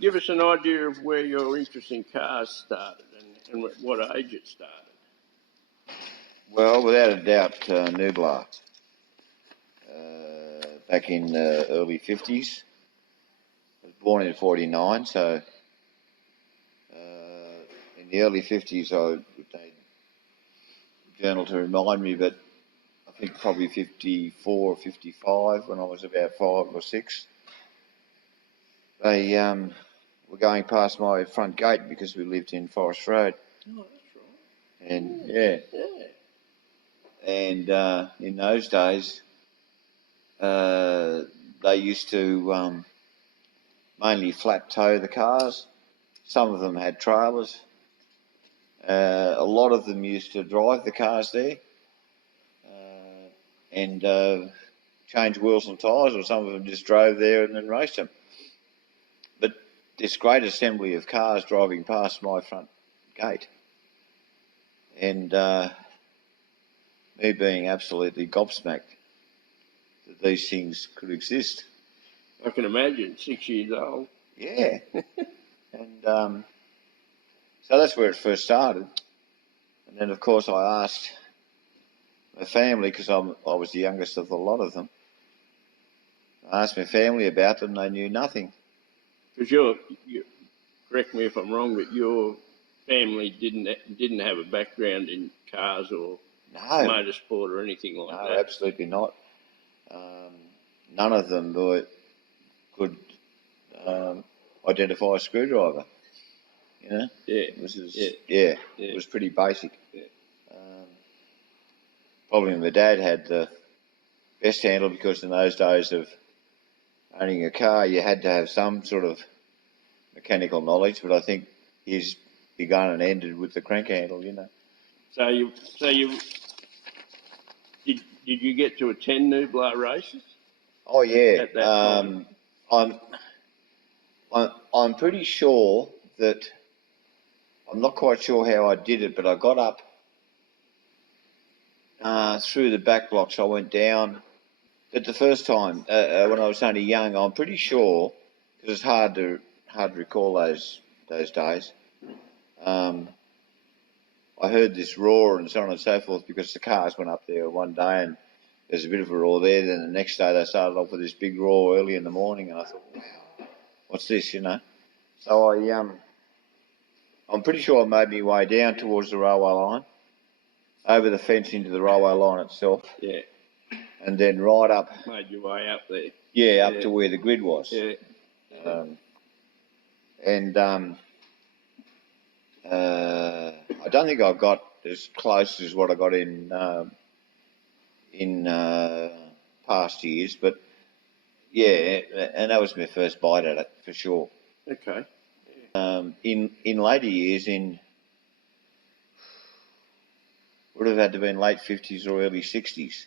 give us an idea of where your interest in cars started and what age it started. Well, without a doubt, Nublar. Back in the early 50s. I was born in 49, so in the early 50s I would need a journal to remind me, but I think probably 54 or 55 when I was about 5 or 6. They were going past my front gate because we lived in Forest Road. Oh, that's right. And yeah. And in those days, they used to mainly flat tow the cars. Some of them had trailers. A lot of them used to drive the cars there and change wheels and tyres, or some of them just drove there and then raced them. But this great assembly of cars driving past my front gate, and me being absolutely gobsmacked that these things could exist. I can imagine, 6 years old. Yeah. And so that's where it first started. And then, of course, I asked my family, because I was the youngest of a lot of them. I asked my family about them, and they knew nothing. Because you correct me if I'm wrong, but your family didn't have a background in cars or motorsport or anything like that. No, absolutely not. None of them could identify a screwdriver. You know? Yeah. It was pretty basic. Yeah. Probably my dad had the best handle, because in those days of owning a car, you had to have some sort of mechanical knowledge, but I think his begun and ended with the crank handle, you know. So you did you get to attend Nublar races? Oh yeah. At that time? I'm pretty sure that, I'm not quite sure how I did it, but I got up through the back blocks. I went down. But the first time, when I was only young, I'm pretty sure, because it's hard to recall those days. I heard this roar and so on and so forth, because the cars went up there one day and there's a bit of a roar there. Then the next day they started off with this big roar early in the morning, and I thought, wow, what's this, you know? So I'm pretty sure I made my way down towards the railway line, over the fence into the railway line itself. Yeah. And then right up. Made your way up there. Yeah, up to where the grid was. Yeah. I don't think I got as close as what I got in past years, but yeah, and that was my first bite at it for sure. Okay. In later years, would have had to have been late 50s or early 60s.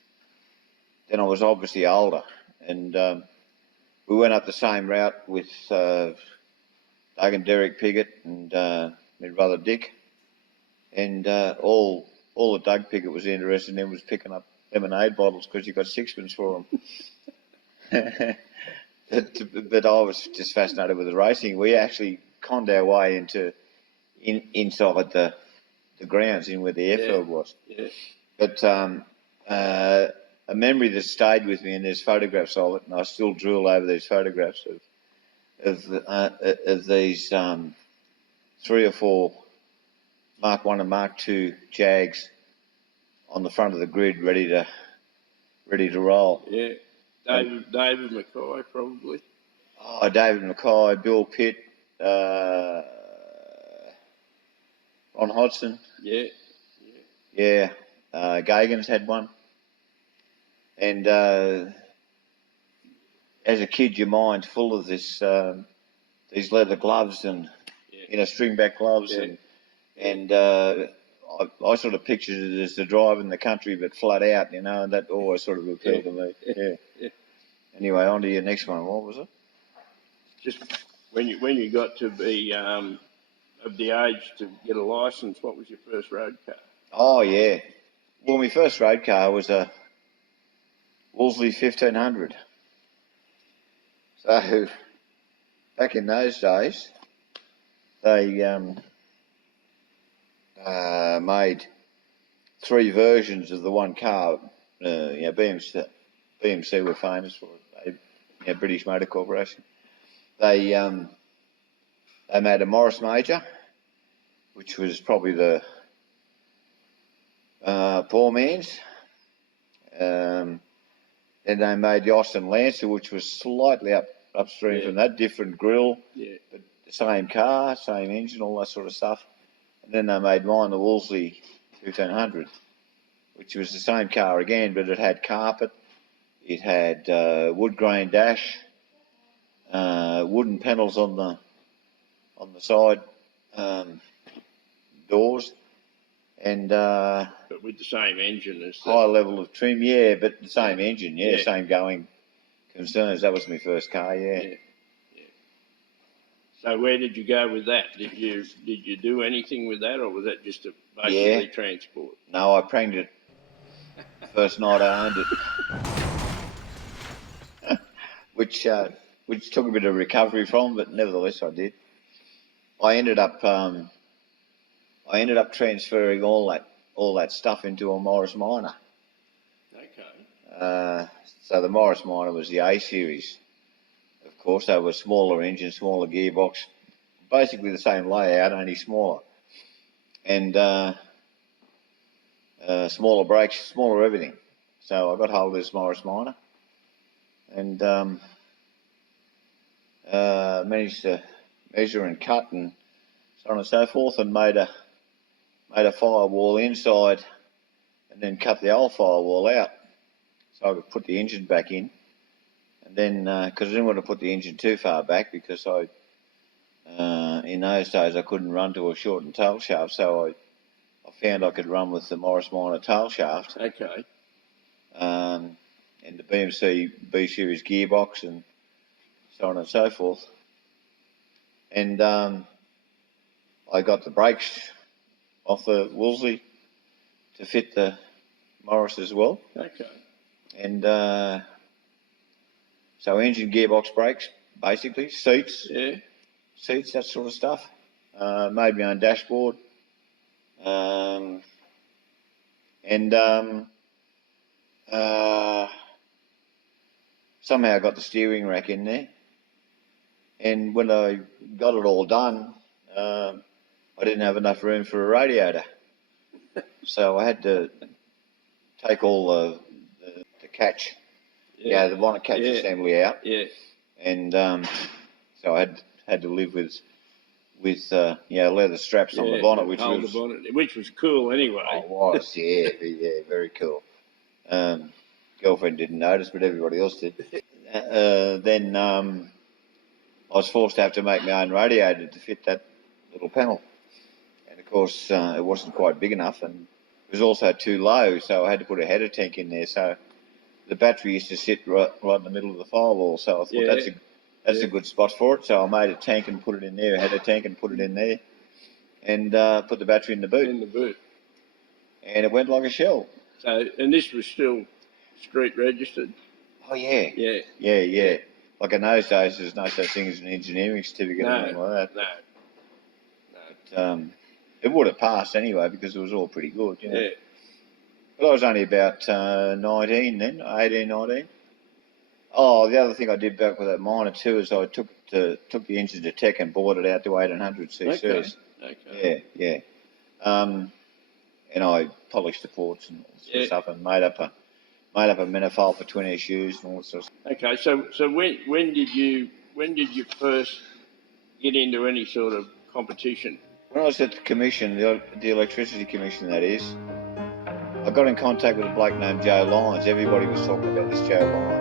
Then I was obviously older, and we went up the same route with Doug and Derek Piggott and my brother Dick, and all that Doug Piggott was interested in was picking up lemonade bottles, because you got sixpence for them. But I was just fascinated with the racing. We actually conned our way inside the grounds, in where the airfield was. Yeah. But a memory that stayed with me, and there's photographs of it, and I still drool over these photographs of these 3 or 4 Mark 1 and Mark 2 Jags on the front of the grid, ready to roll. Yeah. David Mackay, probably. Oh, David Mackay, Bill Pitt, Ron Hodgson. Yeah. Yeah. Gagans had one. And as a kid, your mind's full of these leather gloves and string-back gloves, and I sort of pictured it as the drive in the country, but flat out, you know, and that always sort of appealed to me. Yeah. Anyway, on to your next one. What was it? Just when you got to be of the age to get a licence, what was your first road car? Oh yeah. Well, my first road car was a Wolseley 1500. So back in those days, they made 3 versions of the one car. BMC were famous for it. British Motor Corporation. They made a Morris Major, which was probably the poor man's. Then they made the Austin Lancer, which was slightly upstream from that, different grille, but the same car, same engine, all that sort of stuff. And then they made mine, the Wolseley 1500, which was the same car again, but it had carpet, it had wood grain dash, wooden panels on the side doors, and but with the same engine as high level of trim, but the same engine, same going concerns. That was my first car, yeah. So where did you go with that? Did you do anything with that, or was that just basically transport? No, I pranged it first night I owned it, which took a bit of recovery from, but nevertheless I did. I ended up transferring all that stuff into a Morris Minor. Okay. So the Morris Minor was the A series. Of course, they were smaller engine, smaller gearbox, basically the same layout, only smaller, and smaller brakes, smaller everything. So I got hold of this Morris Minor, and managed to measure and cut and so on and so forth, and made a firewall inside, and then cut the old firewall out, so I could put the engine back in. And then, because I didn't want to put the engine too far back, because in those days I couldn't run to a shortened tail shaft, so I found I could run with the Morris Minor tail shaft. Okay. And the BMC B series gearbox and so on and so forth. And I got the brakes off the Wolseley to fit the Morris as well. Okay. And so engine, gearbox, brakes, basically, seats, that sort of stuff. Made my own dashboard, and somehow I got the steering rack in there. And when I got it all done, I didn't have enough room for a radiator, so I had to take all the catch. The bonnet catch assembly out. And so I had to live with leather straps on the bonnet, which was cool anyway. It was, very cool. Girlfriend didn't notice, but everybody else did. Then I was forced to have to make my own radiator to fit that little panel, and of course it wasn't quite big enough, and it was also too low, so I had to put a header tank in there. So the battery used to sit right in the middle of the firewall, so I thought that's a good spot for it. So I made a tank and put it in there, a header tank and put it in there, and put the battery in the boot. And it went like a shell. So, and this was still street registered? Oh, yeah. Yeah. Like in those days, there's no such thing as an engineering certificate or anything like that. No. But, it would have passed anyway, because it was all pretty good, you know. Yeah. But I was only about 19 then, 18, 19. Oh, the other thing I did back with that Minor too is I took the engine to tech and bought it out to 1800 cc's. Okay. Yeah. And I polished the ports and all that sort of stuff, and made up a manifold for 20 shoes and all that sort of stuff. Okay, so when did you first get into any sort of competition? When I was at the commission, the electricity commission, that is, I got in contact with a bloke named Joe Lyons. Everybody was talking about this Joe Lyons.